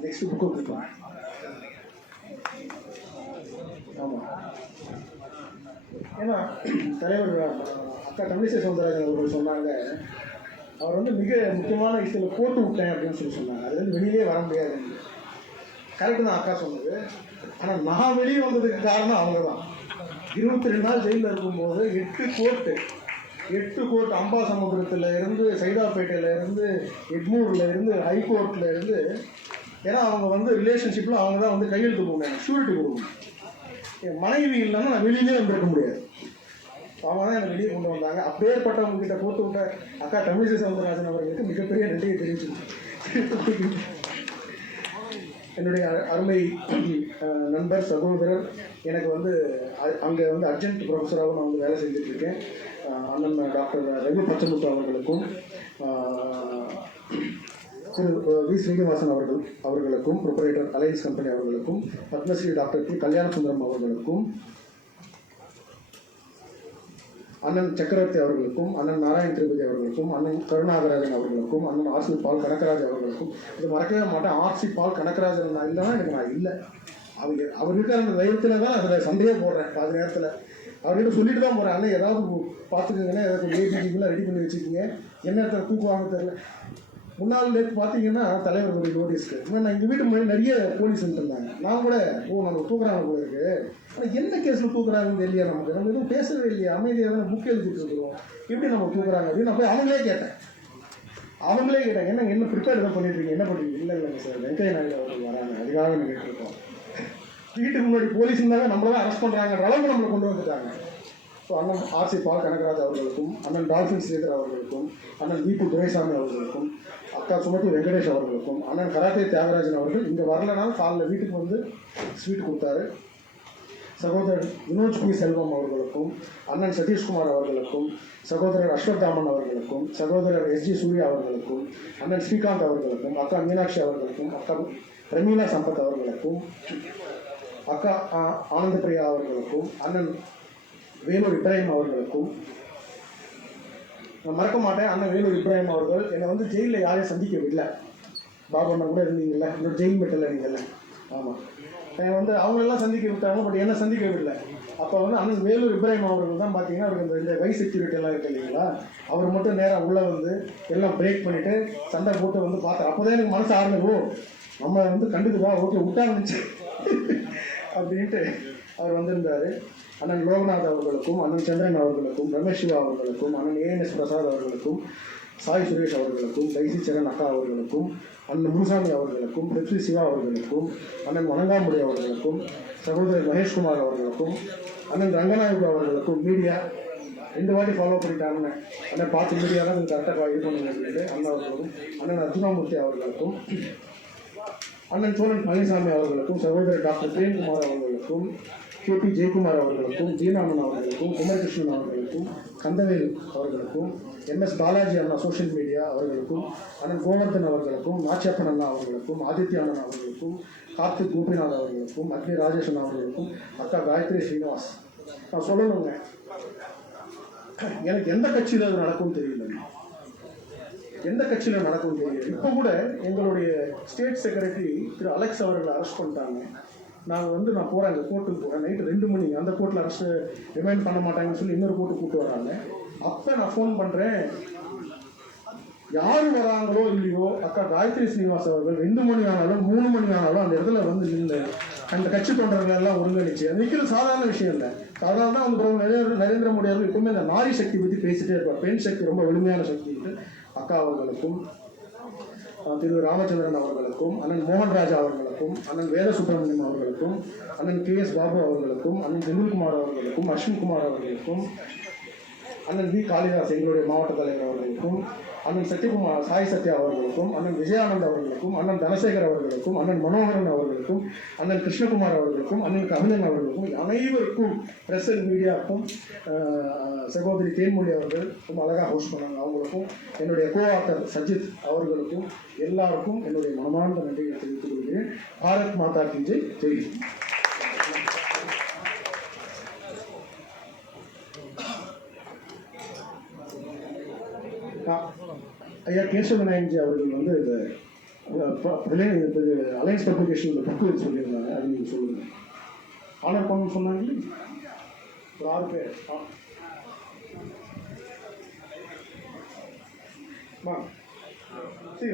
Next book கொடுப்போம். ஆமாம், ஏன்னா தலைவர் அக்கா தமிழிசை சவுந்தரராஜன் அவர்கள் சொன்னாங்க, அவர் வந்து மிக முக்கியமான விஷயத்தில் போட்டு விட்டேன் அப்படின்னு சொன்னாங்க. அதுலேருந்து வெளியே வர முடியாது. கரெக்டு தான் அக்கா சொன்னது. ஆனால் நான் வெளியே வந்ததுக்கு காரணம் அவங்க தான். 22 நாள் ஜெயிலில் இருக்கும்போது 8 கோர்ட் அம்பாசமுத்திரத்தில் இருந்து, சைதாப்பேட்டையில் இருந்து, எக்மூரில் இருந்து, ஹைகோர்ட்டில் இருந்து, ஏன்னா அவங்க வந்து ரிலேஷன்ஷிப்பில் அவங்க தான் வந்து கையெழுத்து போடணும், ஷூரிட்டி கொடுக்கணும். என் மனைவி இல்லைன்னா நான் வெளியிலே வந்திருக்க முடியாது. அவங்க தான் என்னை வெளியே கொண்டு வந்தாங்க. அப்பேற்பட்டவங்க கிட்ட போட்டு விட்ட அக்கா தமிழிசை சவுந்தரராஜன் அவர்களுக்கு மிகப்பெரிய நன்றியை தெரிவிச்சிருக்கேன். என்னுடைய அருமை நண்பர் சகோதரர், எனக்கு வந்து அங்கே வந்து அர்ஜென்ட் ப்ரொஃபஸராகவும் நான் வந்து வேலை செஞ்சுட்ருக்கேன். அண்ணன் டாக்டர் ரவி பச்சமுத்து அவர்களுக்கும், திரு வி ஸ்ரீனிவாசன் அவர்களுக்கும், ப்ரொப்ரைட்டர் அலைன்ஸ் கம்பெனி அவர்களுக்கும், பத்மஸ்ரீ டாக்டர் பி கல்யாண சுந்தரம் அவர்களுக்கும், அண்ணன் சக்கரவர்த்தி அவர்களுக்கும், அண்ணன் நாராயண திருப்பதி அவர்களுக்கும், அண்ணன் கருணாகராஜன் அவர்களுக்கும், அண்ணன் ஆர்சி பால் கனகராஜ் அவர்களுக்கும். இது மறக்கவே மாட்டேன். ஆர்சி பால் கனகராஜன் நான் இல்லைன்னா எனக்கு நான் இல்லை. அவர் இருக்கிற அந்த தைரியத்தில் தான் அதில் சண்டையே போடுறேன். பாதி நேரத்தில் அவர்கிட்ட சொல்லிட்டு தான் போகிறேன், அண்ணன் ஏதாவது பார்த்துக்கோங்கண்ணே, ஏதாவது ஏபிஜிக்குலாம் ரெடி பண்ணி வச்சுக்கிங்க, என்ன இடத்துல தூக்குவாங்க தெரில. முன்னாள் நேற்று பார்த்தீங்கன்னா தலைவர்களுடைய நோட்டீஸ்க்கு நான் எங்கள் வீட்டு முன்னாடி நிறைய போலீஸ் இருந்தாங்க. நான் கூட நம்ம தூக்குறாங்க போல இருக்குது, ஆனால் என்ன கேஸில் தூக்குறாங்கன்னு தெரியல. நம்ம எதுவும் பேசவே இல்லையா, அமைதியாக தானே புக் எழுதிட்டு இருக்கிறோம், எப்படி நம்ம தூக்குறாங்க அப்படின்னு நான் போய் அவங்களே கேட்டேன். என்ன ப்ரிப்பேர் எதாவது பண்ணிட்டுருக்கீங்க, என்ன பண்ணுறீங்க? இல்லைங்க சார், வெங்கையா நாயுடு அவர்கள் வராங்க, அதுக்காக நம்ம கேட்டுருக்கோம். வீட்டுக்கு முன்னாடி போலீஸ் இருந்தாங்க, நம்மள தான் அரெஸ்ட் பண்ணுறாங்க அளவுக்கு நம்மளை கொண்டு வந்துட்டாங்க. ஸோ அண்ணன் ஆர்சி பால் கனகராஜ் அவர்களுக்கும், அண்ணன் டால்ஃபின் ஸ்ரீதர் அவர்களுக்கும், அண்ணன் வீப்பு துரைசாமி அவர்களுக்கும், அக்கா சுமதி வெங்கடேஷ் அவர்களுக்கும், அண்ணன் கராத்தே தியாகராஜன் அவர்கள் இங்கே வரலனாலும் காலையில் வீட்டுக்கு வந்து ஸ்வீட் கொடுத்தாரு. சகோதரர் வினோஜ் பி செல்வம் அவர்களுக்கும், அண்ணன் சதீஷ்குமார் அவர்களுக்கும், சகோதரர் அஸ்வத்தாமன் அவர்களுக்கும், சகோதரர் எஸ்ஜி சூர்யா அவர்களுக்கும், அண்ணன் ஸ்ரீகாந்த் அவர்களுக்கும், அக்கா மீனாட்சி அவர்களுக்கும், அக்கா பிரமீளா சம்பத் அவர்களுக்கும், அக்கா ஆனந்த பிரியா அவர்களுக்கும், அண்ணன் வேலூர் இப்ராஹிம் அவர்களுக்கும். நான் மறக்க மாட்டேன், அண்ணன் வேலூர் இப்ராஹிம் அவர்கள் என்னை வந்து ஜெயிலில் யாரையும் சந்திக்க விடல. பாபு அண்ணன் கூட இருந்தீங்கல்ல, இன்னொரு ஜெயில் மெட்டில் இருந்தீங்கல்ல. ஆமாம், என்னை வந்து அவங்களெல்லாம் சந்திக்க விட்டாங்க, பட் என்னை சந்திக்க விடல. அப்போ வந்து அண்ணன் வேலூர் இப்ராஹிம் அவர்கள் தான் பார்த்தீங்கன்னா, அவருக்கு இந்த வைஸ் செக்யூரிட்டி எல்லாம் இருக்கு இல்லைங்களா, அவர் மட்டும் நேராக உள்ளே வந்து எல்லாம் பிரேக் பண்ணிவிட்டு சண்டை போட்டு வந்து பார்த்தார். அப்போ தான் எனக்கு மனசு ஆரம்பிக்கும், நம்ம வந்து கண்டுக்குதா, ஓகே விட்டாங்கச்சு அப்படின்ட்டு அவர் வந்திருந்தார். அண்ணன் லோகநாத் அவர்களுக்கும், அண்ணன் சந்திரன் அவர்களுக்கும், ரமேஷ் சிவா அவர்களுக்கும், அண்ணன் ஏஎன்எஸ் பிரசாத் அவர்களுக்கும், சாய் சுரேஷ் அவர்களுக்கும், டைசி சரண் அக்கா அவர்களுக்கும், அண்ணன் முனுசாமி அவர்களுக்கும், பிருத்வி சிவா அவர்களுக்கும், அண்ணன் வணங்காமுடி அவர்களுக்கும், சகோதரர் மகேஷ்குமார் அவர்களுக்கும், அண்ணன் ரங்கநாயகு அவர்களுக்கும், மீடியா 2 வாட்டி ஃபாலோ பண்ணிட்டாங்கன்னு அண்ணன் பார்த்து மீடியா தான் கொஞ்சம் கரெக்டாக இது பண்ணுங்க சொல்லிட்டு அண்ணன் அவர்களுக்கும், அண்ணன் அர்ஜுனாமூர்த்தி அவர்களுக்கும், அண்ணன் சோழன் பழனிசாமி அவர்களுக்கும், சகோதரர் டாக்டர் பிரேம்குமார் அவர்களுக்கும், கேபி ஜெயக்குமார் அவர்களுக்கும், தீனாமன் அவர்களுக்கும், குமரகிருஷ்ணன் அவர்களுக்கும், கந்தவேல் அவர்களுக்கும், MS பாலாஜி அண்ணா சோஷியல் மீடியா அவர்களுக்கும், அண்ணன் கோவர்தன் அவர்களுக்கும், நாச்சியப்பன் அண்ணா அவர்களுக்கும், ஆதித்ய அண்ணன் அவர்களுக்கும், கார்த்திக் கோபிநாத் அவர்களுக்கும், அக்னி ராஜேஷன் அவர்களுக்கும், அக்கா காயத்ரி ஸ்ரீனிவாஸ். நான் சொல்லணுங்க, எனக்கு எந்த கட்சியில் அது நடக்கும்னு தெரியல, எந்த கட்சியில் நடக்கும்னு தெரியல. இப்போ கூட எங்களுடைய ஸ்டேட் செக்ரட்டரி திரு அலெக்ஸ் அவர்களை அரெஸ்ட் பண்ணிட்டாங்க. நான் போகிறேன், அந்த கோர்ட்டுக்கு போகிறேன், நைட்டு 2 மணி. அந்த கோர்ட்டில் அரெஸ்ட் ரிமைண்ட் பண்ண மாட்டாங்கன்னு சொல்லி இன்னொரு கோர்ட்டு கூப்பிட்டு வராங்க. அப்போ நான் ஃபோன் பண்ணுறேன், யார் வராங்களோ இல்லையோ, அக்கா காயத்ரி ஸ்ரீனிவாஸ் அவர்கள் 2 மணி ஆனாலும் 3 மணி ஆனாலும் அந்த இடத்துல வந்து நின்று அந்த கட்சி தொண்டர்கள் எல்லாம் ஒருங்கிணைச்சு அது நிற்கிறது சாதாரண விஷயம் இல்லை. அதனால தான் வந்து நரேந்திர மோடி அவர்கள் எப்பவுமே இந்த நாரி சக்தி பற்றி பேசிட்டே இருப்பார். பெண் சக்தி ரொம்ப வலிமையான சக்திட்டு அக்கா அவர்களுக்கும், திரு ராமச்சந்திரன் அவர்களுக்கும், அண்ணன் மோகன்ராஜா அவர்களுக்கும், அண்ணன் வேத சுப்பிரமணியம் அவர்களுக்கும், அண்ணன் KS பாபு அவர்களுக்கும், அண்ணன் செந்தில்குமார் அவர்களுக்கும், அஸ்வின்குமார் அவர்களுக்கும், அண்ணன் வி காளிதாஸ் எங்களுடைய மாவட்ட தலைவர் அவர்களுக்கும், அண்ணன் சத்யகுமார் சாய் சத்யா அவர்களுக்கும், அண்ணன் விஜயானந்த் அவர்களுக்கும், அண்ணன் தனசேகர் அவர்களுக்கும், அண்ணன் மனோகரன் அவர்களுக்கும், அண்ணன் கிருஷ்ணகுமார் அவர்களுக்கும், அண்ணன் கவிஞன் அவர்களுக்கும், அனைவருக்கும், பிரஸ் அண்ட் மீடியாவுக்கும், சகோதரி தேன்மொழி அவர்கள் ரொம்ப அழகாக ஹோஸ்ட் பண்ணாங்க, அவங்களுக்கும், என்னுடைய கோஆக்டர் சஜித் அவர்களுக்கும், எல்லாருக்கும் என்னுடைய மனமார்ந்த நன்றியை தெரிவித்துக் கொள்கிறேன். பாரத் மாதா கி ஜெய். ஜெய். ஐயா கேசவநாயன்ஜி அவர்கள் வந்து இந்த அலையன்ஸ் பப்ளிகேஷன் புக்கு சொல்லியிருந்தாங்க, அது நீங்கள் சொல்லுங்கள். ஆனர் பண்ணணும்னு சொன்னாங்க ஒரு 6 பேர். சரி